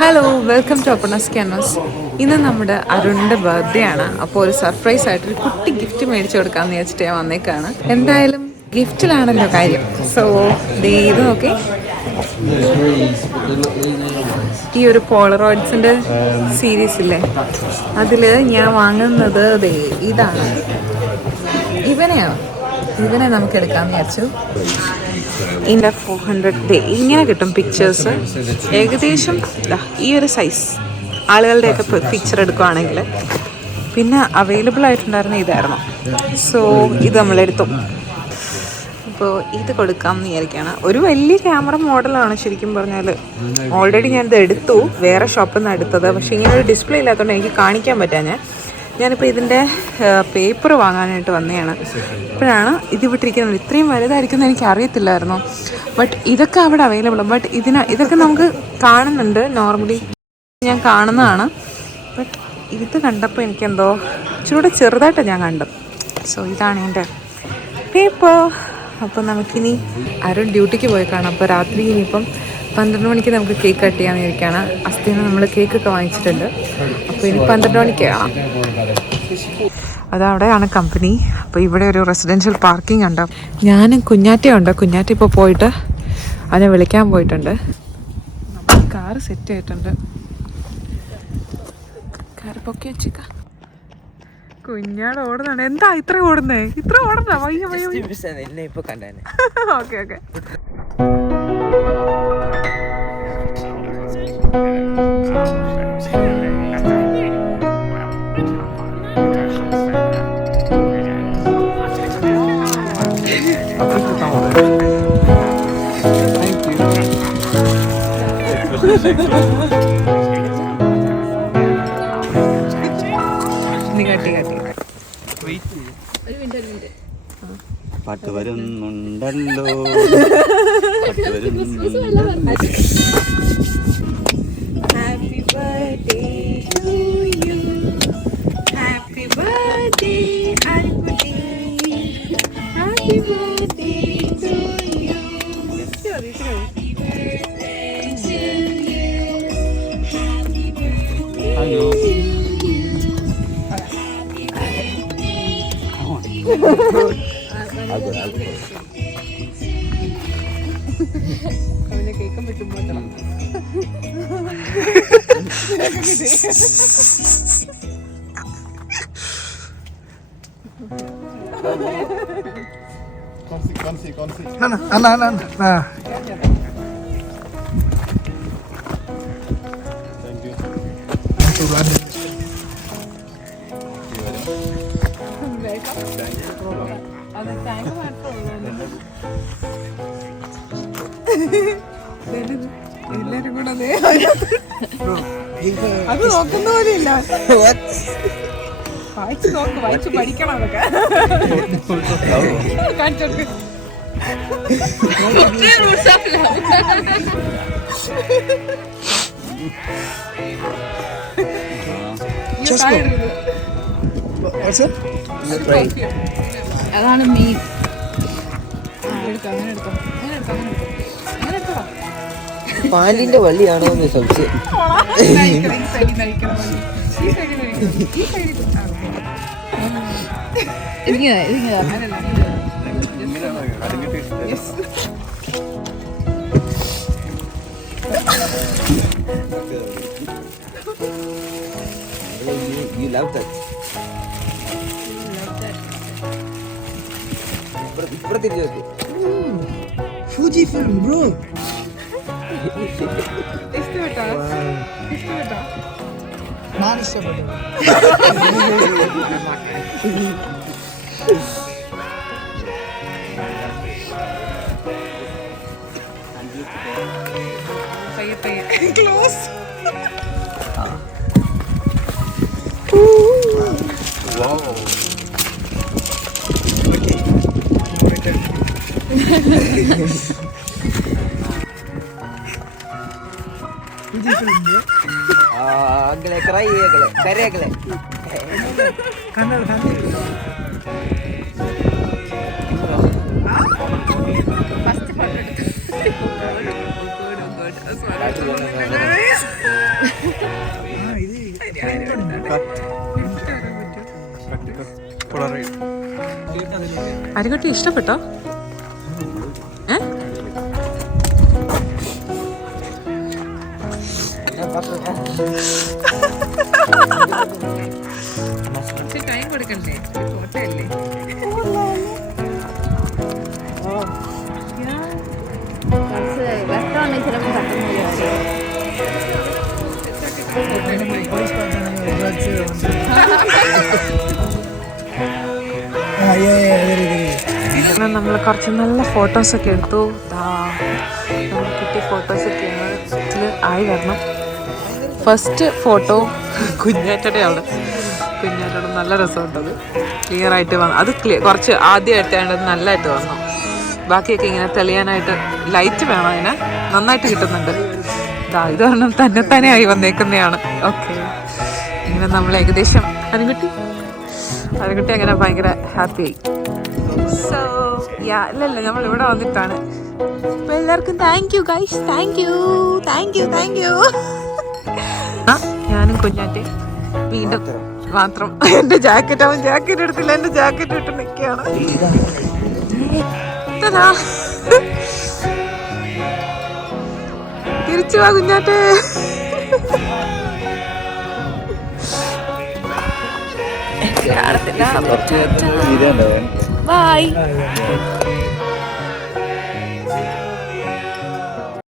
Hello, welcome to Aparna's canvas. ഇന്ന് നമ്മുടെ അരുണിൻ്റെ birthday ആണ്. അപ്പോൾ ഒരു സർപ്രൈസ് ആയിട്ടൊരു കുട്ടി ഗിഫ്റ്റ് മേടിച്ചു കൊടുക്കാമെന്ന് വിചാരിച്ചിട്ട് ഞാൻ വന്നേക്കാണ്. എന്തായാലും ഗിഫ്റ്റിലാണല്ലോ കാര്യം. സോ ഇത് നോക്കി, ഈ ഒരു പോളറോയിഡ്സിൻ്റെ സീരീസ് ഇല്ലേ, അതിൽ ഞാൻ വാങ്ങുന്നത് ഇതാണ്. ഇവനെ നമുക്ക് എടുക്കാമെന്ന് വിചാരിച്ചു. ഇതിൻ്റെ 400 ഇങ്ങനെ കിട്ടും പിക്ചേഴ്സ്. ഏകദേശം ഈ ഒരു സൈസ് ആളുകളുടെയൊക്കെ പിക്ചർ എടുക്കുകയാണെങ്കിൽ. പിന്നെ അവൈലബിൾ ആയിട്ടുണ്ടായിരുന്ന ഇതായിരുന്നു. സോ ഇത് നമ്മളെടുത്തു. അപ്പോൾ ഇത് കൊടുക്കാമെന്ന് വിചാരിക്കുകയാണ്. ഒരു വലിയ ക്യാമറ മോഡലാണ് ശരിക്കും പറഞ്ഞാൽ. ഓൾറെഡി ഞാനിത് എടുത്തു, വേറെ ഷോപ്പിൽ നിന്ന് എടുത്തത്. പക്ഷേ ഇങ്ങനെ ഒരു ഡിസ്പ്ലേ ഇല്ലാത്തതുകൊണ്ട് എനിക്ക് കാണിക്കാൻ പറ്റാഞ്ഞ. ഞാനിപ്പോൾ ഇതിൻ്റെ പേപ്പർ വാങ്ങാനായിട്ട് വന്നതാണ്. ഇപ്പോഴാണ് ഇത് വിട്ടിരിക്കുന്നത്. ഇത്രയും വലുതായിരിക്കുമെന്ന് എനിക്ക് അറിയത്തില്ലായിരുന്നു. ബട്ട് ഇതൊക്കെ അവിടെ അവൈലബിൾ. ബട്ട് ഇതൊക്കെ നമുക്ക് കാണുന്നുണ്ട്, നോർമലി ഞാൻ കാണുന്നതാണ്. ബട്ട് ഇത് കണ്ടപ്പോൾ എനിക്കെന്തോ ഇച്ചിരൂടെ ചെറുതായിട്ട് ഞാൻ കണ്ടു. സോ ഇതാണ് എൻ്റെ പേപ്പർ. അപ്പോൾ നമുക്കിനി അരുൺ ഡ്യൂട്ടിക്ക് പോയി കാണാം. അപ്പോൾ രാത്രി ഇനിയിപ്പം 12 മണിക്ക് നമുക്ക് കേക്ക് കട്ട് ചെയ്യാൻ ഇരിക്കുകയാണ്. അസ്ഥിന്ന് നമ്മൾ കേക്കൊക്കെ വാങ്ങിച്ചിട്ടുണ്ട്. അപ്പോൾ ഇനി 12 മണിക്ക് കാണാം. അതവിടെയാണ് കമ്പനി. അപ്പോൾ ഇവിടെ ഒരു റെസിഡൻഷ്യൽ പാർക്കിംഗ് ഉണ്ട്. ഞാനും കുഞ്ഞാറ്റയുണ്ട്. കുഞ്ഞാറ്റ ഇപ്പോൾ പോയിട്ട് അതിനെ വിളിക്കാൻ പോയിട്ടുണ്ട്. നമ്മൾ കാറ് സെറ്റ് ആയിട്ടുണ്ട്. കാറ് പൊക്കി വെച്ചേക്ക. കുഞ്ഞാട് ഓടുന്നുണ്ട്. എന്താ ഇത്ര ഓടുന്നേ? ഇത്ര ഓടണ്ട. Okay okay. പാട്ട് വരുന്നുണ്ടല്ലോ. Happy birthday to you, happy birthday അരുൺകുട്ടി, happy birthday to you. Hello. അവനെ കേൾക്കാൻ പറ്റുമ്പോ എല്ലാരും കൂടെ അത് നോക്കുന്ന പോലെ ഇല്ല. വായിച്ചു നോക്ക്, വായിച്ചു പഠിക്കണം. അതൊക്കെ കാണിച്ചോക്ക്. അതാണ് മീൻ. പാലിന്റെ വള്ളിയാണോ എന്ന് സംശയം. You love that. ഇപ്പുറത്തിരിച്ചു നോക്ക്. Fuji film, bro. ഇഷ്ടപ്പെട്ടോ? ഞാൻ ഇഷ്ടപ്പെട്ടു. ക്ലോസ്. അങ്ങളെ കരയേകളെ കരയേകളെ കണ്ണൽ കണ്ണൽ. ഫസ്റ്റ് ഫോട്ടോ എടുത്തു. അരികുട്ടി ഇഷ്ടപ്പെട്ടോ? ടൈം കൊടുക്കണ്ടേ? ഫോട്ടോ അല്ലേ? നമ്മൾ കുറച്ച് നല്ല ഫോട്ടോസൊക്കെ എടുത്തു. നമുക്ക് കിട്ടിയ ഫോട്ടോസൊക്കെയാണ് ഇതിൽ ആയി വരണം. ഫസ്റ്റ് ഫോട്ടോ കുഞ്ഞാറ്റയുടെ അവിടെ. കുഞ്ഞാറ്റയുടെ നല്ല രസമുണ്ടത്. ക്ലിയർ ആയിട്ട് വന്നു. അത് കുറച്ച് ആദ്യം എടുത്തേണ്ടത് നല്ലതായിട്ട് വന്നു. ബാക്കിയൊക്കെ ഇങ്ങനെ തെളിയാനായിട്ട് ലൈറ്റ് വേണം. അതിന് നന്നായിട്ട് കിട്ടുന്നുണ്ട്. ഇത് കാരണം തന്നെ ആയി വന്നേക്കുന്നതാണ്. ഓക്കെ, ഇങ്ങനെ നമ്മൾ ഏകദേശം അനുകുട്ടി അങ്ങനെ ഭയങ്കര ഹാപ്പിയായി. സോ ഇല്ലല്ല, നമ്മൾ ഇവിടെ വന്നിട്ടാണ്. അപ്പോൾ എല്ലാവർക്കും thank you guys. Thank you. ഞാനും കുഞ്ഞാറ്റെ വീണ്ടും മാത്രം. എൻ്റെ ജാക്കറ്റ്, അവൻ ജാക്കറ്റ് എടുത്തില്ല. എൻ്റെ ജാക്കറ്റ് ഇട്ട് നിൽക്കുകയാണ്. തിരിച്ചു വാ കുഞ്ഞാറ്റെ. ബൈ.